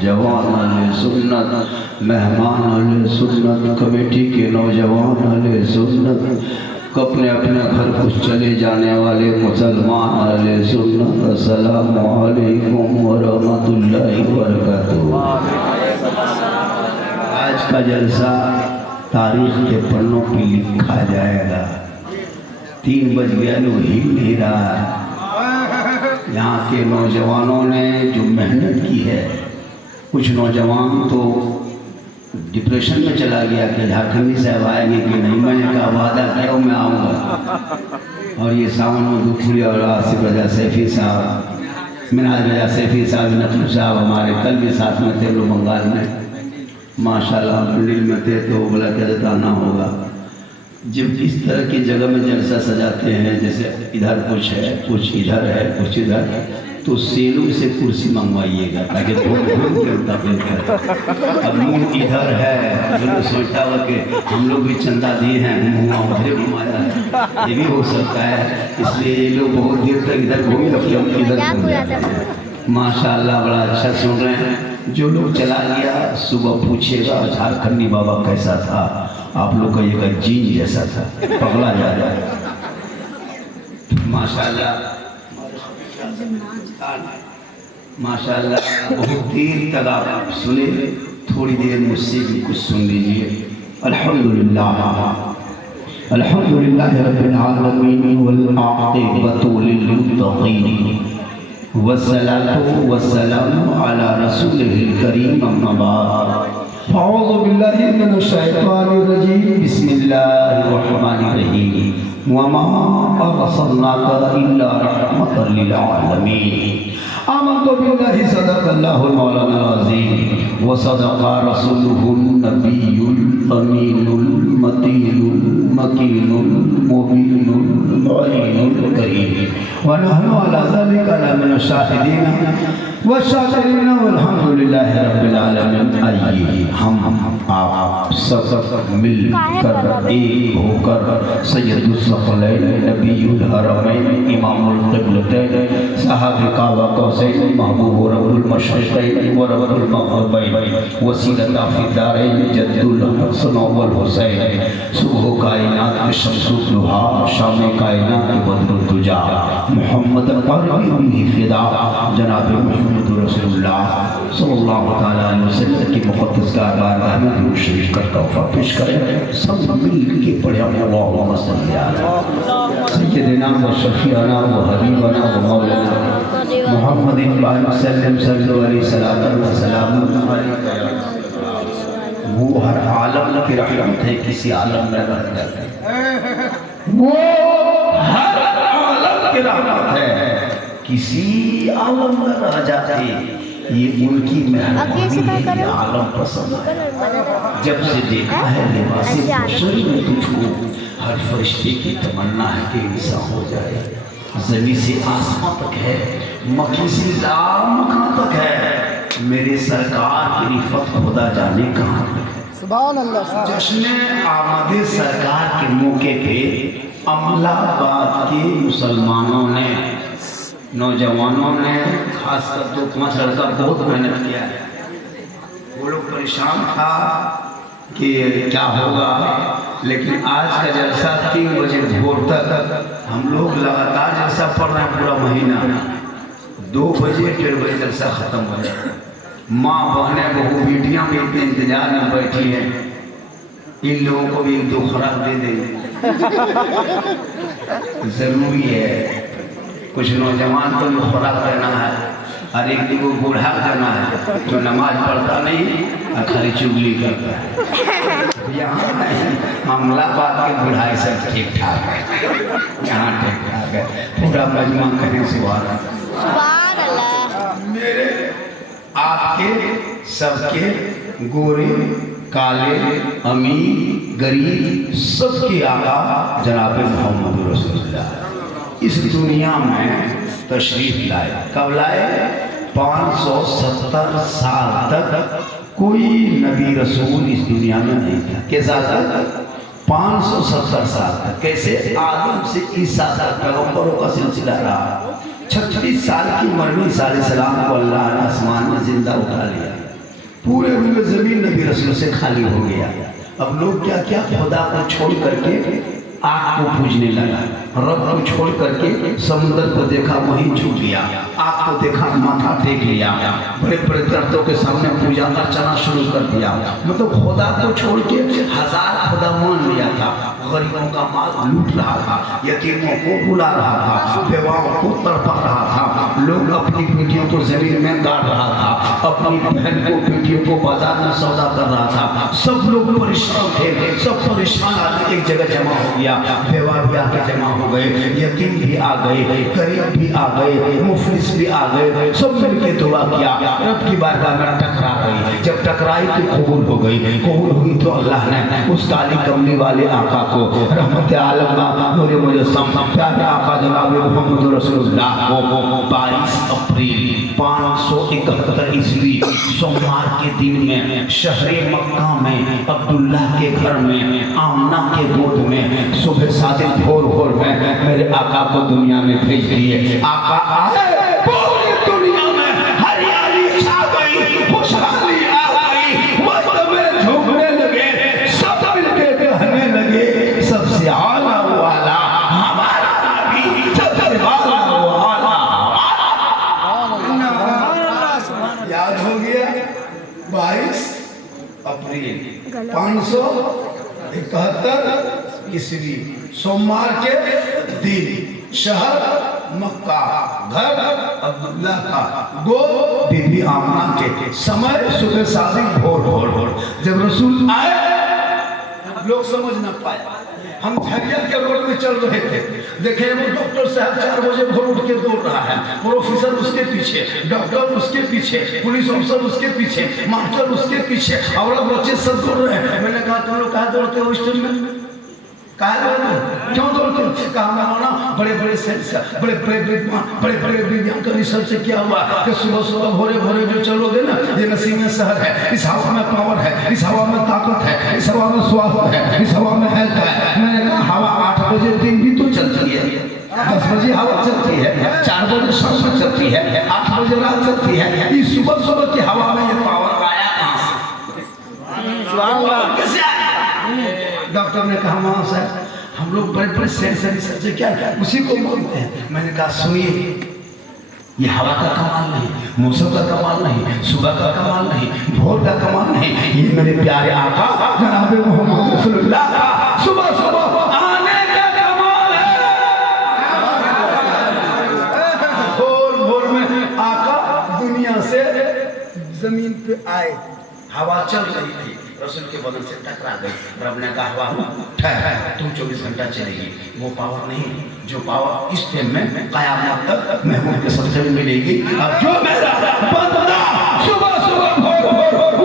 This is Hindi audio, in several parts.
जवान अहले सुन्नत, मेहमान अहले सुन्नत, कमेटी के नौजवान अहले सुन्नत, अपने अपने घर कुछ चले जाने वाले मुसलमान अहले सुन्नत, अस्सलामु अलैकुम व रहमतुल्लाहि व बरकातुहू। आज का जलसा तारीख के पन्नों पे लिखा जाएगा। 3 बज गया, वो हिल नहीं रहा है। यहाँ के नौजवानों ने जो मेहनत की है, कुछ नौजवान तो डिप्रेशन में चला गया कि झारखंडी साहब आएंगे कि नहीं। मैंने कहा वादा किया मैं आऊँगा। और ये सावन में दुखपुरी और आसिफ रजा सैफी साहब, मिनाज रजा सैफी साहब, नकल साहब हमारे कल भी साथ में थे लोग बंगाल में, माशाल्लाह मंदिर में थे। तो बोला क्या आना होगा। जब इस तरह की जगह में जलसा सजाते हैं, जैसे इधर कुछ है, कुछ इधर है, कुछ इधर, तो सेलू से कुर्सी मंगवाइएगा ताकि अब मुँह इधर है, जो सोचता हुआ कि हम लोग भी चंदा दिए हैं, मुँह उधर घुमाया है, ये भी हो सकता है। इसलिए ये लोग बहुत देर तक इधर घूमे, इधर माशाल्लाह बड़ा अच्छा सुन रहे हैं। जो लोग चला गया सुबह पूछेगा झारखंडी बाबा कैसा था, आप लोग का ये जीन जैसा था, पगला जा रहा है। माशाल्लाह माशाल्लाह, बहुत देर तक आप सुने, थोड़ी देर मुझसे भी कुछ सुन लीजिए। अल्हम्दुलिल्लाह अल्हम्दुलिल्लाह रब्बिल आलमीन वल आक़िबतु लिल मुत्तक़ीन वस्सलातु वस्सलामु अला रसूलिल करीम अम्मा बाद। अऊज़ु बिल्लाहि मिनश शैतानिर रजीम, बिस्मिल्लाहिर रहमानिर रहीम। वमा अरसलनाका इल्ला रहमतल लिल आलमीन। आमन्तु बिल्लाहि सदक़ल्लाहुल मौलानाल अज़ीम व सदक़ा रसूलुहुन नबियुल अमीनुल मतीनुल मकीनुल मुबीनुल मुईनुल करीम व नहनु अला ज़ालिका लमिनश शाहिदीन व शाकिरीन वल्हम्दुलिल्लाहि रब्बिल आलमीन। आइए हम आप सब मिलकर एक होकर सैयदुस सक़लैन नबीयुल हरमैन इमामुल क़िबलतैन साहिब काबा कौसैन महबूब रब्बुल मशरिक़ैन व रब्बुल मग़रिबैन वसीलता फ़िद्दारैन जद्दुल हसन वल हुसैन सुबह कायनात के शम्सुद दुहा शाम कायनात के बद्रुद दुजा मोहम्मद क़रबी फ़िदा जनाब मुहम्मद रसूलुल्लाह सल्लल्लाहु तआला अलैहि वसल्लम की मुक़द्दस बारगाह में दुरूद शरीफ का तोहफ़ा पेश करें। सब मिल के पढ़े अल्लाहुम्मा सल्ली अला सय्यिदिना व शफ़ीअना व हबीबना व मौलाना मुहम्मदिन सल्लल्लाहु अलैहि वसल्लम। वो हर आलम की रहमत है, किसी आलम में रह जाते, वो हर आलम की रहमत है, किसी आलम में रह जाते। ये उनकी मेहरबानी है, ये आलम पसंद है। जब से देखा है लिबासे बशरी में तुझको, हर फरिश्ते की तमन्ना है कि इंसान हो जाए। ज़मीन से आसमां तक है, मक्की से लामकां तक है, मेरे सरकार की रिफत खुदा जाने कहाँ तक है। सुभान अल्लाह। जश्न आमद सरकार के मौके पे अमलाबाद के मुसलमानों ने, नौजवानों ने, खासकर तो 5 लड़का बहुत मेहनत किया है। वो लोग परेशान था कि क्या होगा, लेकिन आज का जलसा 3 बजे भोर तक हम लोग लगातार जलसा पढ़ रहे हैं पूरा महीना। 2 बजे 1:30 बजे जलसा ख़त्म हो जाए। माँ बहनें बहू बेटियाँ भी इतने इंतजार में बैठी हैं, इन लोगों को भी 1-2 खुराक दे देंगे। ज़रूरी है, कुछ नौजवान को भी खुराक देना है, हर एक को बूढ़ा देना है जो नमाज पढ़ता नहीं और खाली चुगली करता है। यहाँ अमलाबाद के बुढ़ाई सब ठीक ठाक है, यहाँ ठीक ठाक है, पूरा मजमा करने से वाला मेरे आपके सबके गोरे काले अमीर गरीब सबके आका जनाब मोहम्मद रसूलुल्लाह इस दुनिया में तशरीफ लाए। कब लाए? 570 साल तक कोई नबी रसूल इस दुनिया में नहीं था। के साल तक? 570 साल तक। कैसे? आदम से ईसा तक पैगंबरों का सिलसिला रहा। 36 साल की उम्र में ईसा अलैहिस्सलाम को अल्लाह ने आसमान में जिंदा उठा लिया। पूरे रूम जमीन नबी रसूल से खाली हो गया। अब लोग क्या क्या खुदा को छोड़ करके आग को पूजने लगा, रब को छोड़ करके समुद्र को देखा वहीं झुक गया, आग को देखा माथा टेक लिया, बड़े बड़े दर्दों के सामने पूजा अर्चना शुरू कर दिया। मतलब खुदा को छोड़ के हजार खुदा मान लिया था। गरीबों का माल लूट रहा था, यतीमों को बुला रहा था, बेवाओं को तड़पा रहा था, लोग अपनी बेटियों को जमीन में गाड़ रहा था, अपनी बहन को बेटियों को बाजार में सौदा कर रहा था। सब लोग परेशान थे, सब परेशान आके एक जगह जमा हो गया। बेवा भी आके जमा हो गए, यतीम भी आ गए, गरीब भी आ गए, मुफलिस भी आ गए। सब मिलके दुआ किया, रब की बारगाह में टकरा गई। जब टकराई तो कबूल हो गई। कबूल हुई तो अल्लाह ने उस काली कमली वाले आका को रहमत आलम नूर मुजस्सम प्यारे आका जनाब मोहम्मद रसूलुल्लाह को 22 अप्रैल 571 ईस्वी सोमवार के दिन में शहर मक्का में अब्दुल्ला के घर में आमना के गोद में सुबह सादिक भोर भोर में मेरे आका को दुनिया में भेज दिए। आका आए, पूरी दुनिया में हरियाली छा गई, खुशहाली आ गई, मस्त में झूमने लगे, सब मिलके कहने लगे सबसे आला वाला हमारा नबी, सबसे आला वाला याद हो गया। 22 अप्रैल 571 ईस्वी सोमवार के दिन शहर मक्का, घर अब्दुल्ला का, गोद बीबी आमना के, समय सुबह सादिक भोर भोर। जब रसूल आए लोग समझ न पाए। हम झरिया के रोड में चल रहे थे, देखे वो डॉक्टर साहब 4 बजे भोर उठ के दौड़ रहा है, प्रोफेसर उसके पीछे, डॉक्टर उसके पीछे, पुलिस ऑफिसर उसके पीछे, मास्टर उसके पीछे, और बच्चे सब दौड़ रहे हैं। मैंने कहा तुम लोग कहाँ दौड़ते हो इस टाइम में? क्यों दौड़ते हो? कहा मानो ना बड़े बड़े बड़े बड़े विज्ञान का रिसर्च से क्या हुआ कि सुबह सुबह भोरे भोरे जो चलोगे ना, ये नसीम शहर है, इस हवा में पावर है, इस हवा में ताकत है, इस हवा में स्वास्थ्य है, इस हवा में हेल्थ है। मैंने कहा हवा 8 बजे दिन भी तो चलती है, 10 बजे हवा चलती है, 4 बजे शाम में चलती है, 8 बजे रात चलती है। इस सुबह सुबह की हवा में ये पावर आया कहाँ से? डॉक्टर ने कहा वहाँ से हम लोग बड़े बड़े रिसर्च से क्या उसी को बोलते हैं। मैंने कहा सुनिए, ये हवा का कमाल नहीं, मौसम का कमाल नहीं, सुबह का कमाल नहीं, भोर का कमाल नहीं, ये मेरे प्यारे आका जनाब मोहम्मद रसूलुल्लाह का सुबह सुबह आने का कमाल है। भोर भोर में आका दुनिया से जमीन पे आए, हवा चल रही थी, रसूल के बदन से टकरा गई। रब ने कहा हवा ठहर, तुम 24 घंटा चलेगी। वो पावर नहीं जो पावर इस टाइम में कयामत तक महबूब के सबसे में मिलेगी। अब जो मेरा बंदा सुबह सुबह भोर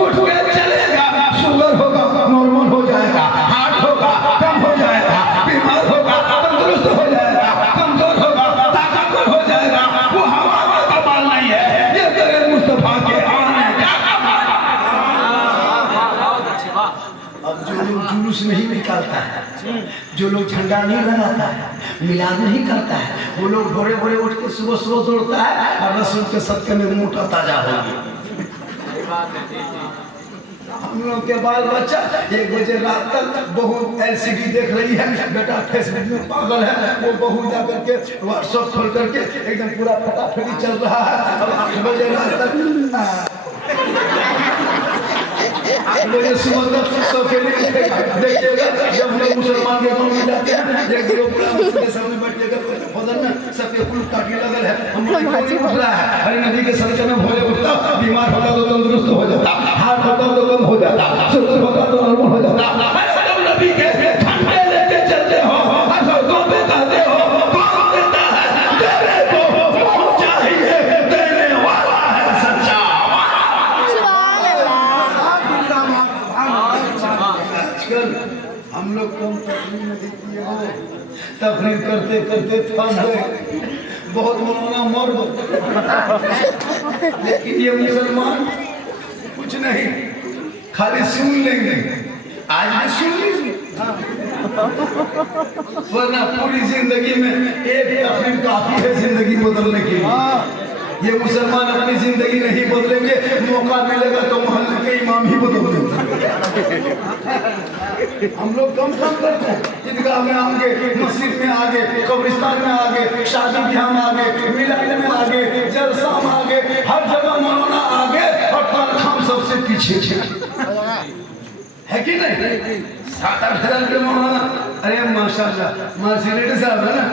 उठ के चलेगा, शुगर होगा नॉर्मल हो जाएगा, हार्ट होगा कम हो जाएगा, बीमार होगा तंदुरुस्त हो जाएगा, कमजोर होगा ताकतवर हो जाएगा। वो हवा का कमाल नहीं है, ये तेरे मुस्तफा के आने का कमाल। अब जो लोग जुलूस नहीं निकालता है, जो लोग झंडा नहीं लगाता है, मिलाद नहीं करता है, वो लोग भोरे भोरे उठ के सुबह सुबह दौड़ता है और रसूल के सदके में मोटा ताजा हो गया। हम लोग के बाल बच्चा 1 बजे रात तक बहू LCD देख रही है, बेटा फेसबुक में पागल है, वो बहू जा करके व्हाट्सएप खोल करके एकदम पूरा फटाफटी चल रहा है। अब 8 बजे रात तक 8 बजे सुबह तक सोफे में देखिएगा। जब हम लोग मुसलमान के गाँव में जाते हैं, एक दो पूरा उसके सामने बैठिएगा, फजर में सबके फुल काटी लगल है, हम लोग नहीं उठ रहा है। अरे नबी के सदके में भोरे उठता, बीमार होता तो तंदुरुस्त हो जाता, हार्ट होता तो कम हो जाता, शुगर होता तो नॉर्मल हो जाता। तुम नबी के झंडे लेके चलते हो, सड़कों पे कहते हो, कौन देता है तेरे को चाहिए, देने वाला है सच्चा। आजकल हम लोग कम तकलीफ नहीं किए हो, तकलीफ करते करते थक गए, बहुत मौलाना मर गए। लेकिन ये मुसलमान कुछ नहीं, खाली सुन लेंगे, आज भी सुन लीजिए, वरना पूरी जिंदगी में एक तकलीफ काफी है जिंदगी बदलने के लिए। ये मुसलमान अपनी जिंदगी नहीं बदलेंगे, मौका मिलेगा तो मोहल्ले के इमाम ही बदल देंगे। हम लोग कम करते हैं, ईदगाह में आगे, मस्जिद में आगे, कब्रिस्तान में आगे, शादी ब्याह में आगे, मिलाद में आगे, जलसा में आगे, हर जगह मौलाना आगे और तनख्वाह सबसे पीछे है कि नहीं? 7-8 हजार के मौलाना, अरे माशाल्लाह, मार्सिलेटी साहब है ना,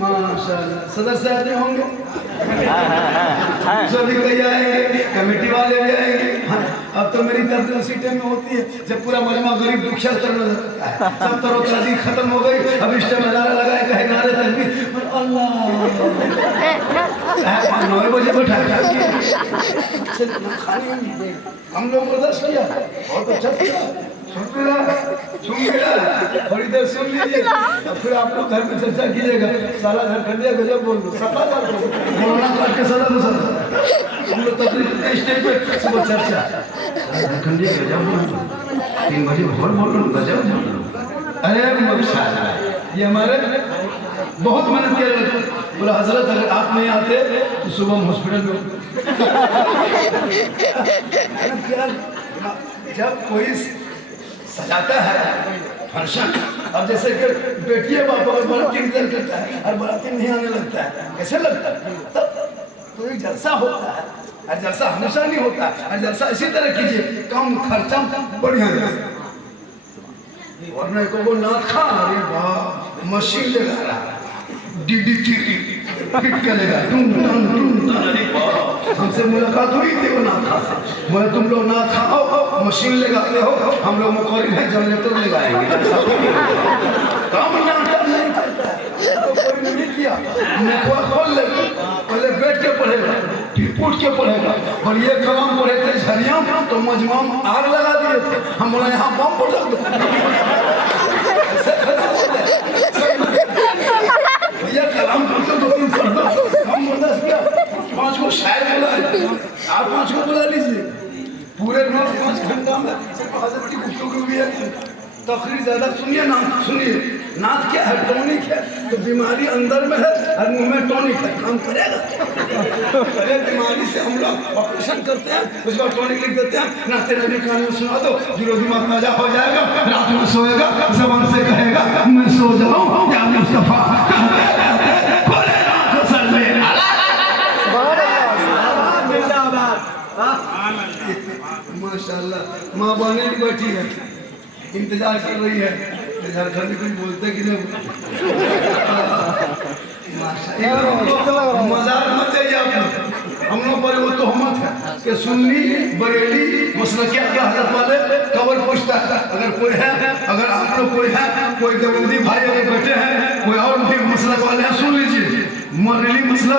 माशाल्लाह, सदर साहब नहीं होंगे, सभी कहीं आएंगे, कमेटी वाले भी आएंगे। हाँ, अब तो मेरी तरफ उसी टाइम में होती है जब पूरा मजमा गरीब दुखिया तरफ नजर आता है, सब तरोताजी खत्म हो गई, अब इस टाइम नजारा लगाए कहे नारे तकबीर अल्लाह 9 बजे बैठा हम लोग बर्दाश्त किया और तो छुप गया, थोड़ी देर सुन लीजिए, फिर आप लोग घर में चर्चा कीजिएगा। साला घर कर दिया, गजब बोल दो, साला घर मौलाना काट के साला घुसा हम लोग तकरीर स्टेज पे सुबह चर्चा, घर दिया गजब बोल दो, 3 बजे भोर बोल लो, गजब बोल लो। अरे माशाल्लाह, ये हमारे बहुत मेहनत किया जाता है। बोला हजरत अगर आप नहीं आते तो सुबह हम हॉस्पिटल में जब कोई सजाता है फंक्शन, अब जैसे कि बेटी है बाप अगर बाराती इंतजार करता है और बाराती नहीं आने लगता है, कैसे लगता है? तब तो एक जलसा होता है, और जलसा हमेशा नहीं होता, और जलसा इसी तरह कीजिए कम खर्चा बढ़िया वरना को नाथ खा, अरे बाप मशीन लगा रहा DD3 फिट करेगा, हमसे मुलाकात हुई थी वो नाथ खा से, मैं तुम लोग नाथ खाओ मशीन लगाते हो, हम लोग मुकर्री है जनरेटर लगाएंगे, काम नाटक नहीं करता है, तो कोई नहीं किया, मुखवा खोल ले, पहले बैठ के पढ़ेगा, फिर उठ के पढ़ेगा, और ये कलाम पढ़े थे झरियाम तो मजमाम आग लगा दिए थे, हम बोला यहाँ बम पटक दो, भैया कलाम पढ़ते 2 दिन पढ़ दो, हम बर्दाश्त किया, 5 को शायर बोला, आप 5 को बुला लीजिए, पूरे 5 घंटा में हजरत की गुफ्तगू भी है, तकरीर ज्यादा सुनिए, सुनिए नाथ क्या है, टॉनिक है, तो बीमारी अंदर में है और मुंह में टॉनिक है, काम करेगा? अरे बीमारी से हम लोग ऑपरेशन करते हैं, उसके बाद टॉनिक लिख देते हैं, नाते नबी कान में सुना दो, दिलो दिमाग ताजा हो जाएगा, रात में सोएगा, जबान से कहेगा मैं सो जाऊं या मुस्तफा माशाल्लाह। माँ बहने भी बैठी है, इंतजार कर रही है, झारखंड में कुछ बोलते कि नहीं, मजाक मत जाइए आप लोग, हम लोग पर वो तोहमत है कि सुन्नी बरेली मसलकिया के हजरत वाले कबर पूछता है, अगर कोई है, अगर आप लोग कोई है, कोई देवबंदी भाई अगर बैठे हैं, कोई और भी मसलक वाले हैं, सुन लीजिए, मरेली मसला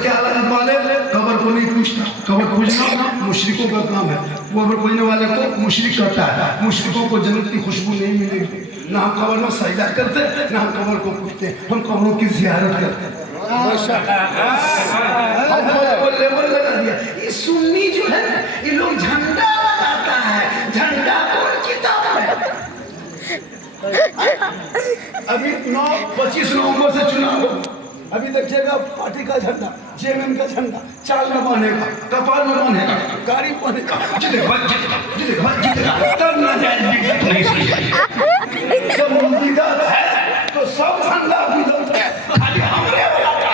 क्या हजरत वाले कबर को नहीं पूछता, कबर पूछना मुशरिकों का काम है, वो कबर पूछने वाले को मुशरिक करता है, मुशरिकों को जन्नत की खुशबू नहीं मिलेगी, ना हम कबर में सजदा करते, ना हम कबर को पूछते, हम कबरों की जियारत करते हैं। लेवल लगा दिया, ये सुन्नी जो है ये लोग झंडा लगाता है, झंडा कौन किताब है? अभी 25 नवंबर से चुनाव, अभी देखिएगा पार्टी का झंडा, जेएमएम का झंडा चाल में बनेगा, कपाल में बनेगा, गाड़ी बनेगा, तब ना जाए जब विवाद है तो सब झंडा विरोध है, खाली हमरे वाला का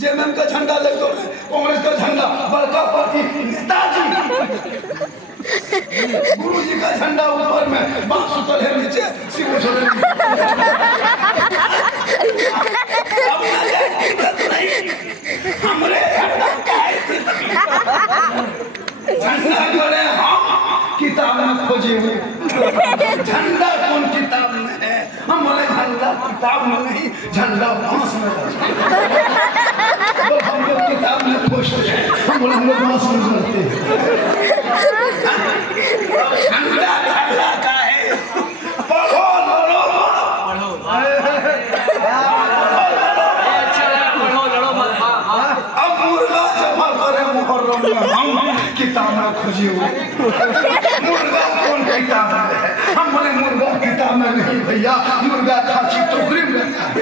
जेएमएम का झंडा ले दो, कांग्रेस का झंडा, बड़का पार्टी नेताजी, गुरु जी का झंडा ऊपर में, बांस उतर है नीचे, सिर उतर है हमरे झंडा का है, झंडा जोड़े हम किताब में खोजे हुए, झंडा कौन किताब में है? हमारे झंडा किताब में नहीं, झंडा बांस में है। हम लोग किताब में खोजते हैं, हम लोग बांस में करते हैं। झंडा झंडा का है, पढ़ो लड़ो अब मुर्गा जमा करे मुहर्रम में, हम किताब में खोजे हुए, मुर्गा कौन किताब में है। हम बोले मुर्गा किताब में नहीं भैया, मुर्गा खांची टोकरी में रहता है।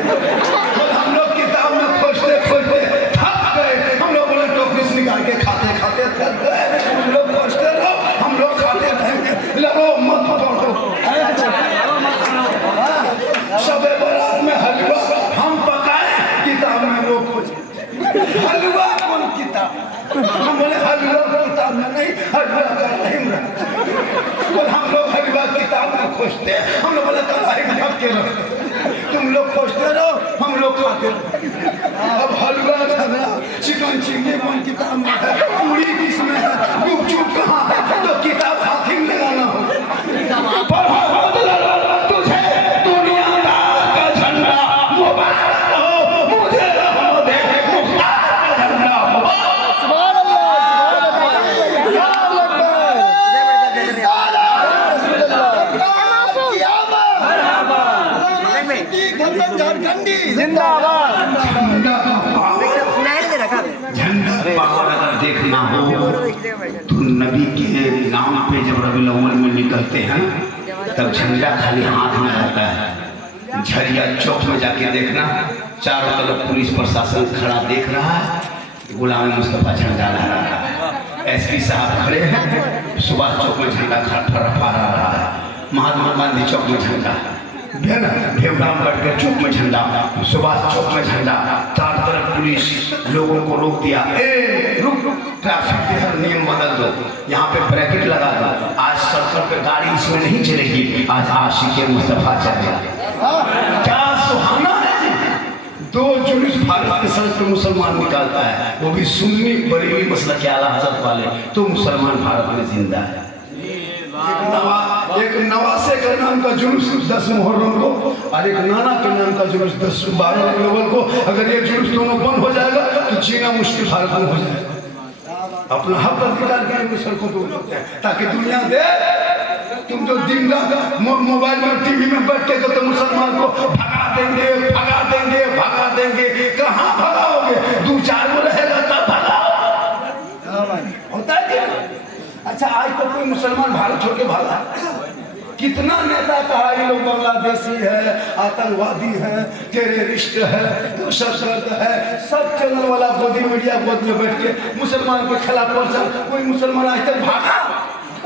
हम लोग किताब में खोजते खोजते थक गए। हम लोग बोले टोकरी से निकाल के खाते खाते थक गए। हम लोग खोजते रहो, हम लोग खाते रहेंगे। लड़ो मत पढ़ो। शबे बारात में हलवा हम पकाए, किताब में वो खोजे। हलवा कौन किताब? हम बोले हलवा किताब में नहीं, हलवा कढ़ाई में। बोले हम लोग हलवा किताब में खोजते हैं। हम लोग बोले कढ़ाई में ढक के रखते। तुम लोग खोजते रहो, हम लोग खाते रहो। अब हलवा झगड़ा चिकन चिंगी कौन किताब में है, पूरी किसमें है, गुपचुप कहाँ है? तो किताब हाथी में लगाना हो। तुझे दुनियादार का झंडा मुबारक हो, मुझे रहमत मुख्तार का झंडा झंडा पावर अगर देखना हो तो नबी के नाम पे जब रबीउल अव्वल में निकलते हैं तब झंडा खाली हाथ में रहता है। झरिया चौक में जाके देखना, चारों तरफ पुलिस प्रशासन खड़ा देख रहा है, गुलाम मुस्तफा झंडा लहरा रहा है। एसपी साहब खड़े हैं, सुभाष चौक में झंडा फहरा रहा है, महात्मा गांधी चौक में झंडा, भीमरावगढ़ चौक में झंडा, सुभाष चौक में झंडा, चारों तरफ पुलिस। लोगों को रोक दिया, रुक, ट्रैफिक के हर नियम बदल दो, यहाँ पे ब्रैकेट लगा दो, आज सड़कों पे गाड़ी इसमें नहीं चलेगी, आज आशिक़े मुस्तफा चलेगा। क्या सुहाना है। दो जुलूस भारत के सड़क पे मुसलमान निकालता है, वो भी सुन्नी बरेली मसलक के आला हज़रत वाले, तो मुसलमान भारत में जिंदा है। एक नवासे के नाम का जुलूस 10 मुहर्रम को और एक नाना के नाम का जुलूस 10-12 रबीउल को, अगर ये जुलूस दोनों बंद हो जाएगा तो जीना मुश्किल भारत में हो जाएगा। अपना हक अधिकार के लिए सड़कों पर उतरते हैं ताकि दुनिया दे। तुम जो दिन रात मोबाइल में टीवी में बैठ के तो मुसलमान को भगा देंगे, भगा देंगे, भगा देंगे। कहाँ भगाओगे? 2-4 में रहेगा तब भगाओ। होता है क्या? अच्छा, आज तो कोई मुसलमान भारत छोड़ के भागा? कितना नेता कहा ये लोग बांग्लादेशी है, आतंकवादी है, टेररिस्ट है, दहशतगर्द है। सब चैनल वाला गोदी मीडिया गोद में बैठ के मुसलमान के खिलाफ प्रचार। कोई मुसलमान आज तक भागा?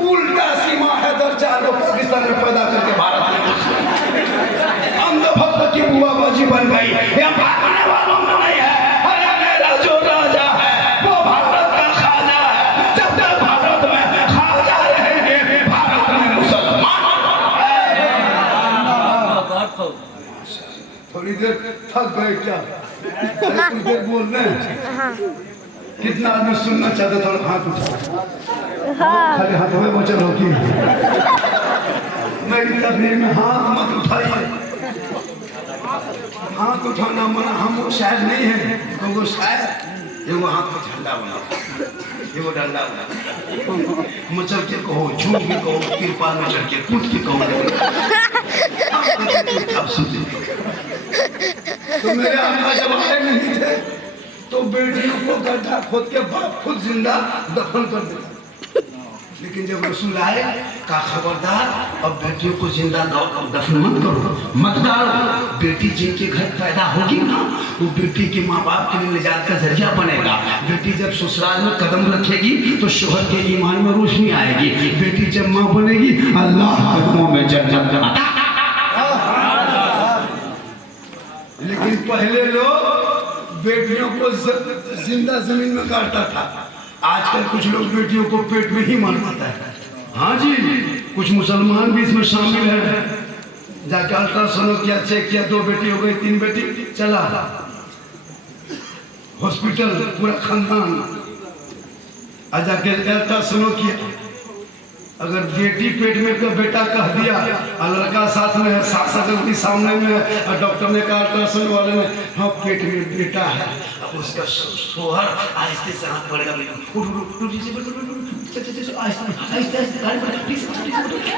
उल्टा सीमा है दर्जा लोग पाकिस्तान में पैदा करके भारत में अंधभक्त की बुआबाजी बन गई। यह भागने वालों में नहीं है। अरे मेरा जो राजा है वो भारत का खाजा है। जब तक भारत में खाजा रहेंगे, भारत में मुसलमान। थोड़ी देर थक गए क्या? कुछ देर बोल रहे हैं। कितना आदमी सुनना चाहते? थोड़ा हाथ उठा, खाली हाथ में बचल हो कि मेरी तकरीर में हाथ मत उठाइए। हाथ उठाना मना, हम वो शायद नहीं है, तो वो शायद ये वो हाथ में झंडा बना, ये वो डंडा बना, मचल के कहो, झूठ भी कहो, तिरपाल में चढ़ के कूद के कहो। अब सुनिए, तो मेरे आका जब आए नहीं थे तो बेटियों को गड्ढा खोद के बाप खुद जिंदा दफन कर देता। लेकिन जब रसूल आए का खबरदार, अब बेटियों को जिंदा दफन मत करो, मत डालो। बेटी जिनके घर पैदा होगी ना, वो बेटी के माँ बाप के लिए निजात का जरिया बनेगा। बेटी जब ससुराल में कदम रखेगी तो शोहर के ईमान में रोशनी आएगी। बेटी जब माँ बनेगी, अल्लाह कदमों में जन्नत। लेकिन पहले लोग बेटियों को जिंदा जमीन में गाड़ता था। आजकल कुछ लोग बेटियों को पेट में ही मार देता है। हाँ जी, कुछ मुसलमान भी इसमें शामिल है। जाके अल्ट्रासाउंड किया, चेक किया, 2 बेटी हो गई, 3 बेटी, चला हॉस्पिटल पूरा खानदान। जाके अल्ट्रासाउंड किया, अगर बेटी पेट में का बेटा कह दिया और लड़का साथ में है, सास अगर सामने में है और डॉक्टर ने कहा अल्ट्रासाउंड वाले ने, हाँ पेट में बेटा है, अब उसका सोहर आहिस्ते से हाथ पड़ेगा,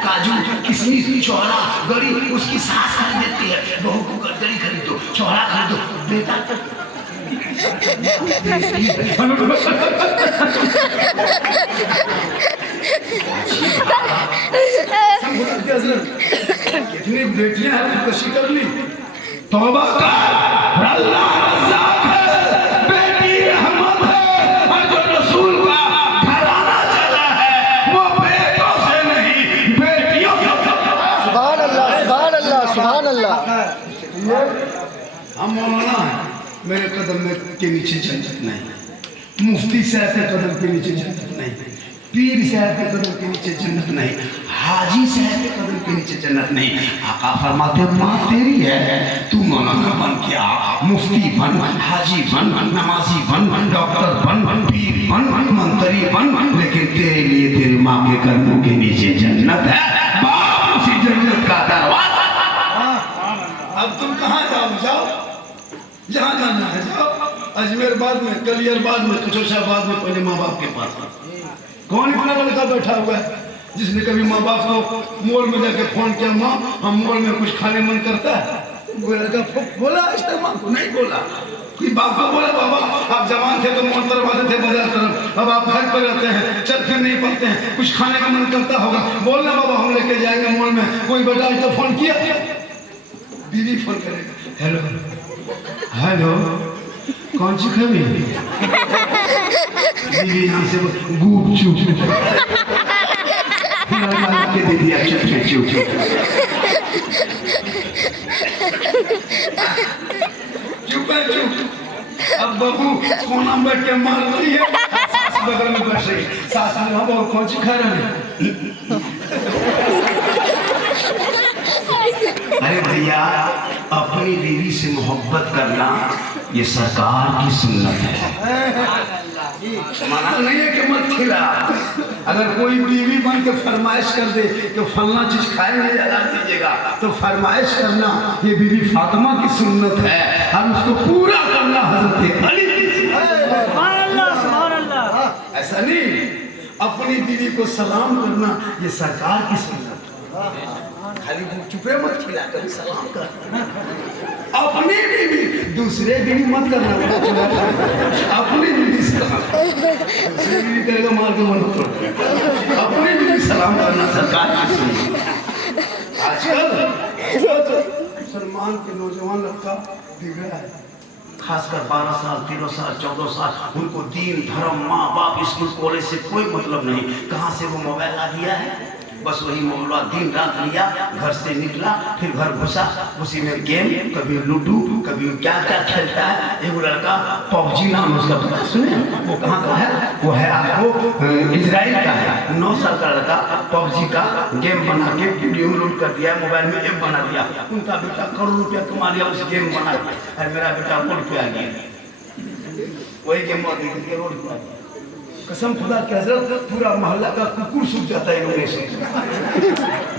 काजू किशमिश छोहरा गड़ी उसकी सास खरीद देती है। बहू को गड़ी खरीदो, छोहरा खरीदो, बेटा कितनी बेटियां हैं तुमको शिकर ली। तौबा कर, अल्लाह रज़्ज़ाक़ है, बेटी रहमत है, और जो रसूल का घराना चला है वो बेटों से नहीं बेटियों से। सुभान अल्लाह, सुभान अल्लाह, सुभान अल्लाह। हम मौलाना हैं, मेरे कदम के नीचे जन्नत नहीं, मुफ्ती साहब के कदम के नीचे जन्नत नहीं, पीर साहब के कदम के नीचे जन्नत नहीं, हाजी साहब के कदम के नीचे जन्नत नहीं। आका फरमाते माँ तेरी है, तू मौलाना बन के आ, मुफ्ती बन, हाजी बन, नमाजी बन, डॉक्टर बन, पीर बन, मंत्री बन, लेकिन तेरे लिए तेरी माँ के कदमों के नीचे जन्नत है। बाप उसी जन्नत का दरवाजा। अब तुम कहाँ जाओ, जाओ जहाँ जाना है जाओ, अजमेरबाद में, कलियरबाद में, कुशोशाबाद में, पहले माँ बाप के पास। कौन इतना लड़का बैठा हुआ है जिसने कभी माँ बाप को मॉल में जाके फोन किया, माँ हम मॉल में कुछ खाने मन करता है? वो लड़का बोला आज तक माँ को नहीं बोला। कोई बाप को बोला बाबा आप जवान थे तो मॉल तरफ आते थे बाजार तरफ, अब आप घर पर रहते हैं, चल फिर नहीं पाते हैं, कुछ खाने का मन करता होगा, बोलना बाबा हम लेके जाएंगे मॉल में। कोई बेटा आज तो फोन किया, बीवी फोन करेगा, हेलो हेलो कौन सी खबी? बीवी यहाँ से गुप चुप के दे दिया, चुप चुप चुप चुप है चुप। अब बहू कोना बैठ के मार रही है, सास बगल में बैठ रही है, सास ने कहा बहू कौन सी खा रही? अरे भैया अपनी बीवी से मोहब्बत करना ये सरकार की सुन्नत है। मना नहीं है कि मत खिला। अगर कोई बीवी बन के फरमाइश कर दे कि फलना चीज खाएंगे जला दीजिएगा, तो फरमाइश करना ये बीवी फातिमा की सुन्नत है और उसको पूरा करना हजरत अली की सुन्नत है। ऐसा नहीं अपनी बीवी को सलाम करना ये सरकार की सुन्नत है। खाली चुपे मत खिला, कभी सलाम कर। अपनी बीवी, दूसरे बीवी मत करना, अपनी बीवी सलाम, दूसरे बीवी करेगा मार के मन को, अपनी बीवी सलाम करना सरकार की सुन्नत। आजकल मुसलमान के नौजवान लड़का बिगड़ा है, खासकर 12 साल 13 साल 14 साल, उनको दीन धर्म माँ बाप स्कूल कॉलेज से कोई मतलब नहीं। कहाँ से वो मोबाइल ला दिया है, बस वही मोबाइल दिन रात लिया, घर से निकला, फिर घर घुसा, उसी में गेम, कभी लूडो, कभी क्या क्या खेलता है। एक लड़का पबजी नाम उसका, पता सुने वो कहाँ का है? वो है आपको इजराइल का है, 9 साल का लड़का पबजी का गेम बना के वीडियो लोड कर दिया, मोबाइल में ऐप बना दिया। उनका बेटा करोड़ रुपया कमा लिया उस गेम बना के, और मेरा बेटा रोड पे आ गया, वही गेम रोड पे। कसम खुदा की हजरत पूरा मोहल्ला का कुकुर सूख जाता है लोगों से।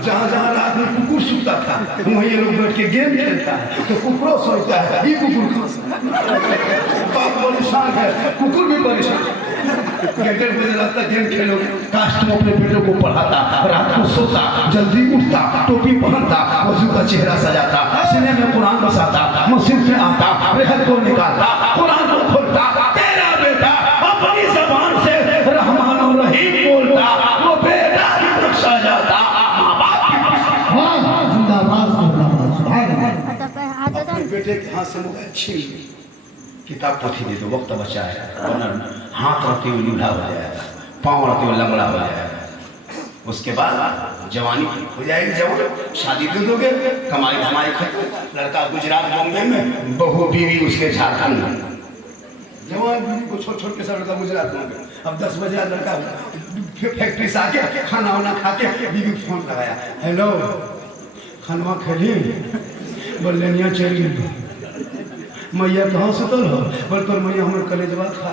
जहाँ जहाँ रात में कुकुर सूखता था वहीं ये लोग बैठ के गेम खेलता है, तो कुकुरों सोचता है ये कुकुर बाप परेशान है, कुकुर भी परेशान। क्रिकेट में रात गेम खेलोगे, काश तुम अपने बेटों को पढ़ाता, रात को सोता, जल्दी उठता, टोपी पहनता, वजू का चेहरा सजाता, सीने में कुरान बसाता, मस्जिद में आता, रेहत को निकालता, कुरान को खोलता। तेरा बेटा अपनी जबान से रहमान और रहीम बोलता, वो बेटा भी बख्शा जाता, माँ बाप की बेटे के हाथ से मोबाइल छीन किताब पोथी दे दो, वक्त बचा है, हाथ रखते हुए लूढ़ा हो जाएगा, पाँव रखते हुए लंगड़ा हो जाएगा। उसके बाद जवानी हो जाएगी, जवान शादी दे दोगे, कमाई धमाई खत्म, लड़का गुजरात बॉम्बे में, बहू बीवी उसके झारखंड में। जवान बीवी को छोड़ छोड़ के सब लड़का गुजरात में। अब 10 बजे लड़का फैक्ट्री से आके खाना वाना खा के बीवी को फोन लगाया, हेलो खानवा खेली? बोले निया चली मैया कहाँ सुतल हो? बोल पर मैया हमारे कलेजवा खा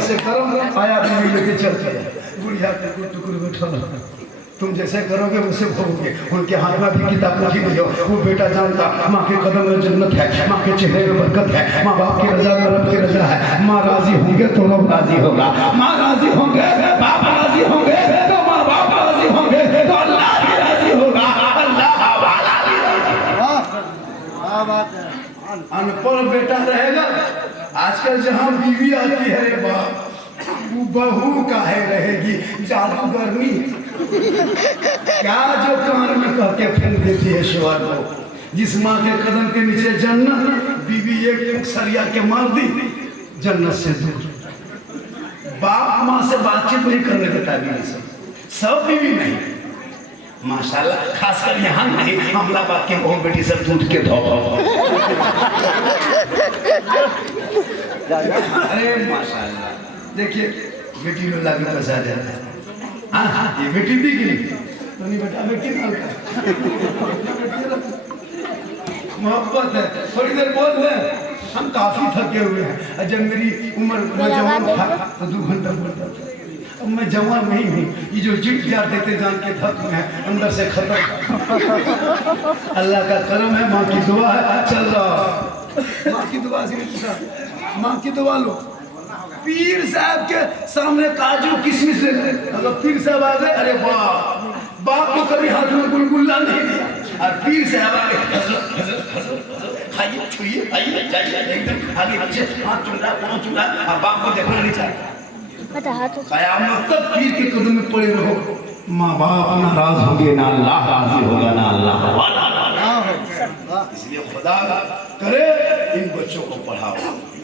से करम आया लेके चल गया। बुढ़िया टुकुर टुकुर बैठल, तुम जैसे करोगे वैसे भोगोगे। उनके हाथ में भी किताब लिखी गई हो, वो बेटा जानता माँ के कदम में जन्नत है, माँ के चेहरे में बरकत है, माँ बाप की रजा में रब की रजा है। माँ राजी होंगे तो रब राजी होगा, माँ राजी होंगे, बाप राजी होंगे तो माँ बाप राजी होंगे, तो अल्लाह भी राजी होगा, अल्लाह वाला भी राजी होगा। अनपढ़ बेटा रहेगा। आजकल जहाँ बीवी आती है बाप तू बहू काहे रहेगी, जादूगरनी क्या जो कान में कह के फेंक देती है शोहर को। जिस माँ के कदम के नीचे जन्नत, बीवी एक सरिया के मार दी जन्नत से दूर। बाप माँ से बातचीत नहीं करने देता बीवी से, सब बीवी नहीं माशाल्लाह, खासकर यहाँ नहीं, अमलाबाद के बहू बेटी सब दूध के धो। अरे माशाल्लाह, देखिए बेटी लोग लागे फंसा जाता है। हाँ ये बेटी भी गिरी तो नहीं बेटा, बेटी नाल का मोहब्बत है। थोड़ी देर बोल रहे हैं, हम काफी थके हुए हैं। जब मेरी उम्र में जवान था तो 2 घंटा बोलता था, अब मैं जवान नहीं हूँ। ये जो जिट जार देते जान के थक में है, अंदर से खत्म। अल्लाह का करम है, माँ की दुआ है, चल रहा। माँ की दुआ से, माँ की दुआ लो। पीर साहब के सामने काजू किशमिश ले, अगर पीर साहब आ गए, अरे वाह, बाप को कभी हाथ में गुलगुल्ला नहीं दिया, और पीर साहब आ गए, खाइए छुइए आइए जाइए, एकदम आगे पीछे हाथ चुरा पाँव चुरा, और बाप को देखना नहीं चाहता। कयामत तक पीर के कदम में पड़े रहो। माँ बाप नाराज होंगे, ना अल्लाह राजी होगा, ना अल्लाह वाला। इसलिए खुदा करे इन बच्चों को पढ़ाओ।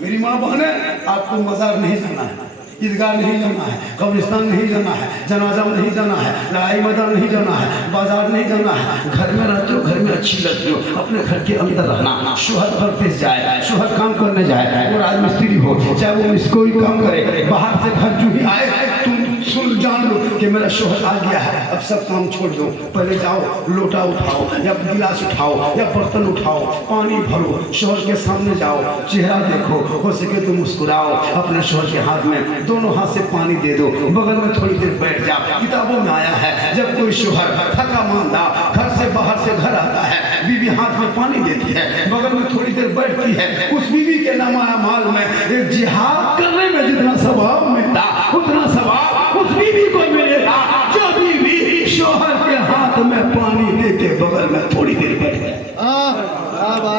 मेरी माँ बहने, आपको मज़ार नहीं जाना है, ईदगाह नहीं जाना है, कब्रिस्तान नहीं जाना है, जनाजा नहीं जाना है, लड़ाई मैदान नहीं जाना है, बाजार नहीं जाना है। घर में रहते हो, घर में अच्छी लगती हो, अपने घर के अंदर रहना। शोहर परदेश जाए, शोहर काम करने जाए, वो राजमिस्त्री हो, चाहे वो कोई काम करे, बाहर से घर जो ही आए, तुम सुन जान लो कि मेरा शोहर आ गया है, अब सब काम छोड़ दो। पहले जाओ, लोटा उठाओ या गिलास उठाओ या बर्तन उठाओ, पानी भरो, शोहर के सामने जाओ, चेहरा देखो, हो सके तो मुस्कुराओ, अपने शोहर के हाथ में दोनों हाथ से पानी दे दो, बगल में थोड़ी देर बैठ जाओ। किताबों में आया है, जब कोई शोहर थका मांदा घर से बाहर से घर आता है, बीवी हाथ में पानी देती है, बगल में थोड़ी देर बैठती है, उस बीवी के नामा माल में एक जिहाद करने में जितना सवाब मिलता, उतना सवाब उस बीवी को मिलेगा जो बीवी शोहर के हाथ में पानी दे के बगल में थोड़ी देर बैठ जाए।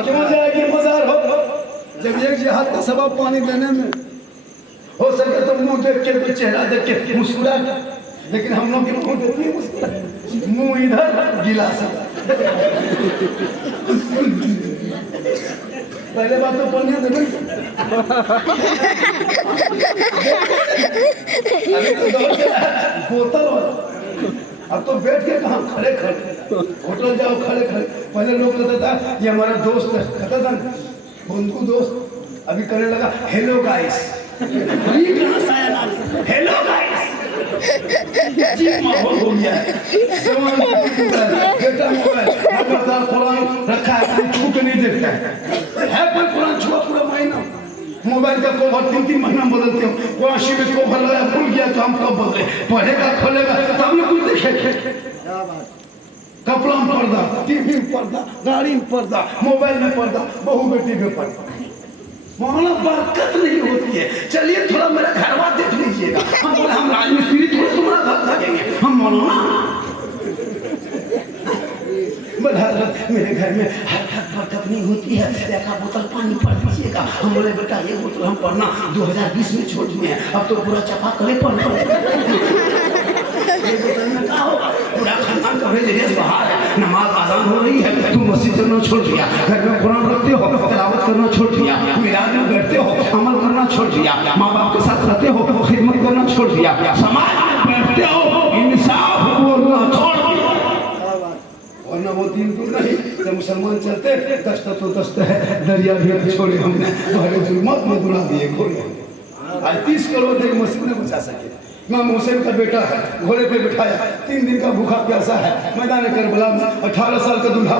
क्यों जाएगी मज़ार हो, जब एक जिहाद का सवाब पानी देने में। हो सके तो मुंह देख के, तो चेहरा देख के मुस्कुरा, लेकिन हम लोग की मुंह देखिए मुस्कुरा, मुंह इधर गिलास। पहले बात तो पढ़ने देना, बोतल हो, अब तो बैठ के कहाँ, खड़े खड़े होटल जाओ, खड़े खड़े। पहले लोग कहता था ये हमारा दोस्त है, कहता था बंधु दोस्त, अभी करने लगा हेलो गाइस। हेलो गाइस, माहौल हो गया है। बेटा मोबाइल कुरान रखा है, छू के नहीं देखता है कोई कुरान छुआ पूरा महीना। मोबाइल का कवर 3-3 महीना बदलते हो, कुराशी में कवर लगा भूल गया तो हम कब बदले, पढ़ेगा खोलेगा तब ना कुछ देखे। कपड़ा में पर्दा, टीवी में पर्दा, गाड़ी में पर्दा, मोबाइल में पर्दा, बहू बेटी में पर्दा। मौलाना बरकत नहीं होती है। चलिए थोड़ा मेरा घरवा देख लीजिएगा। हम बोले हम राजमिस्त्री थोड़ा तुम्हारा घर लगेंगे, हम मौलाना मेरे घर में हर बरकत नहीं होती है, एक बोतल पानी पढ़ दीजिएगा। हम बोले बेटा ये बोतल हम पढ़ना 2020 में छोड़ दिए हैं, अब तो पूरा चपा करे पढ़ना। क्या होगा, पूरा खानदान का भेज बाहर है, नमाज आजान हो रही है, तुम मस्जिद जाना छोड़ दिया, घर में कुरान रखते हो, तिलावत करना छोड़ दिया, मिलाद में बैठते हो, अमल करना छोड़ दिया, माँ बाप के साथ रहते हो, खिदमत करना छोड़ दिया, समाज में बैठते हो, इंसाफ बोलना छोड़ दिया। वरना वो दिन दूर नहीं, जब मुसलमान चलते दस्त तो दस्त है, दरिया भी छोड़े हमने, तुम्हारे जुल्मत में बुला दिए घोड़े। आज 30 करोड़ देख मस्जिद ने बचा सके। इमाम हुसैन का बेटा है, घोड़े पे बिठाया, 3 दिन का भूखा प्यासा है, मैदान करबला में 18 साल का दूल्हा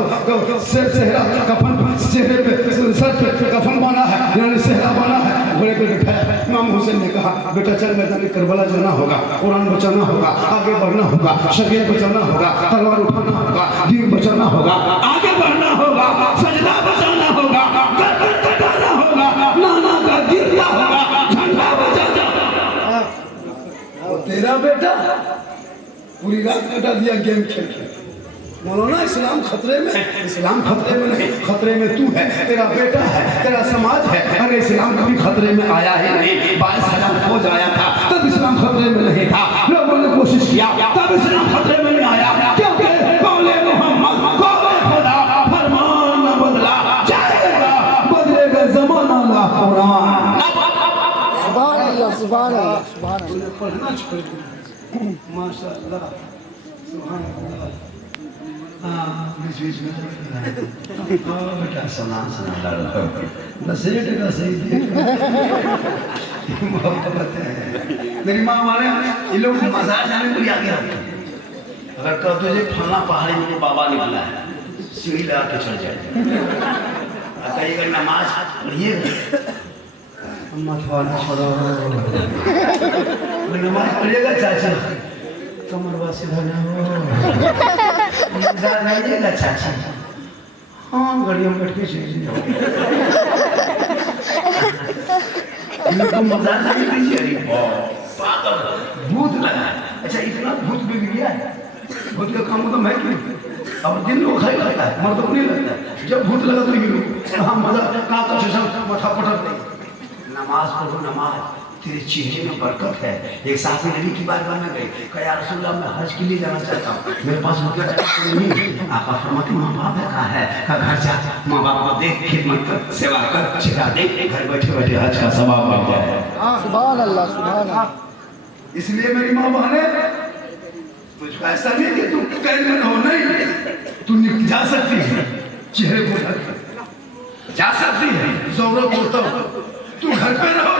सेहरा कफन, चेहरे पे सर पे कफन बना है, यानी सेहरा बना है, घोड़े पे बिठाया। इमाम हुसैन ने कहा बेटा चल मैदान करबला जाना होगा, कुरान बचाना होगा, आगे बढ़ना होगा, शरीयत बचाना होगा, तलवार उठाना होगा, दीन बचाना होगा, आगे बढ़ना होगा, सजदा बचाना होगा, गर्दन कटाना होगा, नाना का गिरना होगा, झंडा बचाना। तेरा बेटा पूरी रात कटा दिया गेम खेल के। मौलाना इस्लाम खतरे में है, इस्लाम खतरे में नहीं, खतरे में तू है, तेरा बेटा है, तेरा समाज है। अरे इस्लाम कभी खतरे में आया ही नहीं। 22,000 फौज आया था तब इस्लाम खतरे में नहीं था, लोगों ने कोशिश किया तब इस्लाम खतरे में नहीं आया, क्योंकि कौले मोहम्मद कौले खुदा फरमान न बदला जाएगा, बदलेगा जमाना ना कुरान। सुभान अल्लाह सुभान अल्लाह सुभान अल्लाह। उन्हें पढ़ना छोड़ दिया। माशाअल्लाह सुभान अल्लाह। हाँ बीच बीच में बेटा सुना नसीहत का सही देख मोहब्बत है। मेरी माँ माने ये लोग मजाक जाने को आगे आते हैं। अगर कह तुझे फलना पहाड़ी में बाबा निकला है, सीढ़ी लगा के चढ़ जाए, कहिएगा नमाज पढ़िएगा, मत छोड़ो नमाज पढ़िएगा चाचा, कमरवा सीधा ना जाइएगा चाचा, हाँ गाड़ियों में बैठ के चले जाओ। इनको मजाक नहीं दीजिए। अरे पागल भूत लगा है। अच्छा इतना भूत बिग गया है, भूत का काम तो मैं क्यों, अब दिन लोग खाई लगता है, मर्दों को नहीं लगता है। जब भूत लगा तो नहीं गिरो, हाँ मजा कहाँ का चुसम मथा पटक नहीं। नमाज पढ़ो नमाज, तेरे चेहरे में बरकत है। एक साहब नबी की बारगाह में गए, कहा या रसूलल्लाह मैं हज के लिए जाना चाहता हूँ, मेरे पास रुपया नहीं। आका फरमाते माँ बाप है कहाँ है, कहा घर जा, माँ बाप को देख, खिदमत कर, सेवा कर, छिड़ा दे, घर बैठे बैठे हज का सवाब मिल जाए। सुभान अल्लाह सुभान अल्लाह। इसलिए मेरी माँ बहने तुझको ऐसा नहीं कि तुम कैद में रहो, नहीं, तू जा सकती है, चेहरे को ढक जा सकती है, जरूरत हो तो तू घर पे रहो,